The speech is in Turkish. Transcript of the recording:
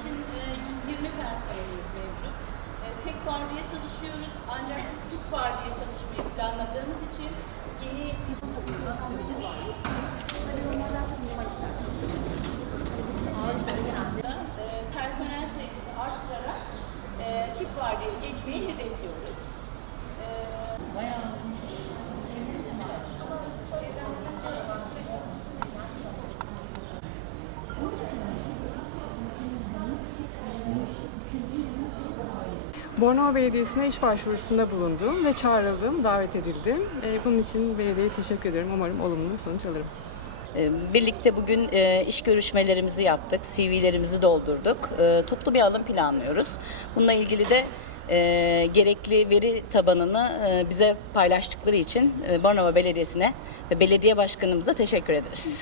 için e, 120 personelimiz mevcut. E, tek vardiya çalışıyoruz ancak biz çift vardiya çalışmayı. geçmeyi hedefliyoruz. Bornova Belediyesi'ne iş başvurusunda bulundum ve çağrıldım, davet edildim. Ee, bunun için belediyeye teşekkür ederim. Umarım olumlu sonuç alırım. Ee, birlikte bugün e, iş görüşmelerimizi yaptık, CV'lerimizi doldurduk. Ee, toplu bir alım planlıyoruz. Bununla ilgili de e, gerekli veri tabanını e, bize paylaştıkları için e, Bornova Belediyesi'ne ve belediye başkanımıza teşekkür ederiz.